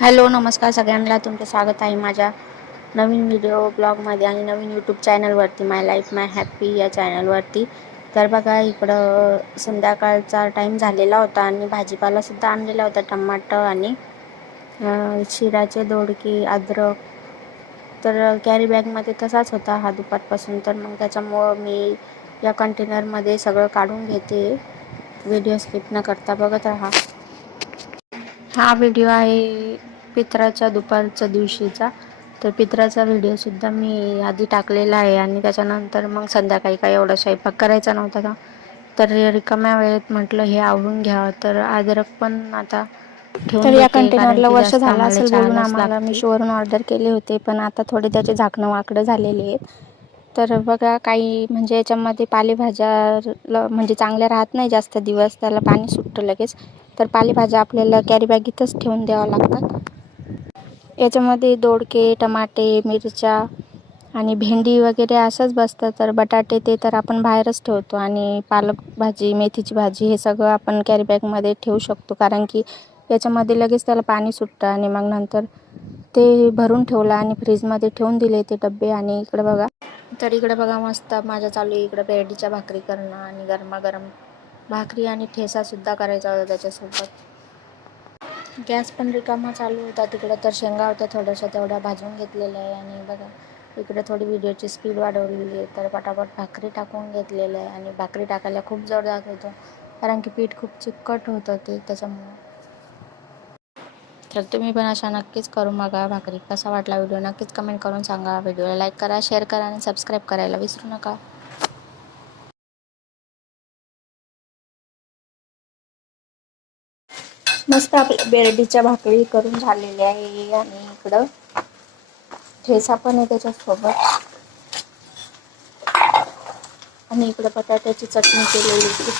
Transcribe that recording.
Hello नमस्कार सगळ्यांना, तुमचं स्वागत आहे माझ्या नवीन व्हिडिओ ब्लॉगमध्ये आणि नवीन यूट्यूब चॅनलवरती माय लाईफ माय हॅप्पी या चॅनलवरती. तर बघा, इकडं संध्याकाळचा टाईम झालेला होता आणि भाजीपालासुद्धा आणलेला होता, टमाटर आणि शिराचे दोडके, अद्रक. तर कॅरी बॅगमध्ये तसाच होता हा दुपारपासून. तर मग त्याच्यामुळं मी या कंटेनरमध्ये सगळं काढून घेते. व्हिडिओ स्किप न करता बघत राहा. हा व्हिडिओ आहे पित्राच्या दुपारच्या दिवशीचा. तर पित्राचा व्हिडिओसुद्धा मी आधी टाकलेला आहे आणि त्याच्यानंतर मग संध्याकाळी काही एवढा स्वयंपाक करायचा नव्हता का, तर रिकाम्या वेळेत म्हटलं हे आवरून घ्यावं. तर अद्रक पण आता तर ठेवून या देते, कारण कंटेनरला की वर्ष जास्त झालं आम्हाला असेल बोलून चहालाच आम्हाला लागते. मिशोवरून ऑर्डर केले होते, पण आता थोडे त्याचे झाकणं वाकडं झालेले आहेत. तर बघा, काही म्हणजे याच्यामध्ये पालेभाज्या म्हणजे चांगल्या राहत नाही जास्त दिवस, त्याला पाणी सुटतं लगेच. तर पालेभाज्या आपल्याला कॅरी बॅगेतच ठेवून द्यावं लागतात. याच्यामध्ये दोडके, टमाटे, मिरच्या आणि भेंडी वगैरे असंच बसतं. तर बटाटे ते तर आपण बाहेरच ठेवतो आणि पालक भाजी, मेथीची भाजी हे सगळं आपण कॅरी बॅगमध्ये ठेवू शकतो, कारण की याच्यामध्ये लगेच त्याला पाणी सुटतं. आणि मग नंतर ते भरून ठेवलं आणि फ्रीजमध्ये ठेवून दिले ते डबे. आणि इकडे बघा मस्त माझ्या चालू आहे इकडं बेडीच्या भाकरी करणं आणि गरमागरम भाकरी आणि ठेचासुद्धा करायचा होता त्याच्यासोबत. गॅस पण रिकामा चालू होता तिकडं. तर शेंगा होत्या थोड्याशा, तेवढ्या भाजून घेतलेल्या आहे. आणि बघा, इकडे थोडी व्हिडिओची स्पीड वाढवलेली आहे, तर पटापट भाकरी टाकून घेतलेलं आहे. आणि भाकरी टाकायला खूप जड जात होतं, कारण की पीठ खूप चिकट होतं ते त्याच्यामुळं. तर तुम्ही पण अशा नक्कीच करून बघा भाकरी. कसा वाटला व्हिडिओ नक्कीच कमेंट करून सांगा. व्हिडिओला लाईक करा, शेअर करा आणि सबस्क्राईब करायला विसरू नका. मस्त आपल्या बेरडीच्या भाकरी करून झालेल्या आहे. आणि इकडं ठेचा पण आहे त्याच्यासोबत. आणि इकडं बटाट्याची चटणी केलेली होती.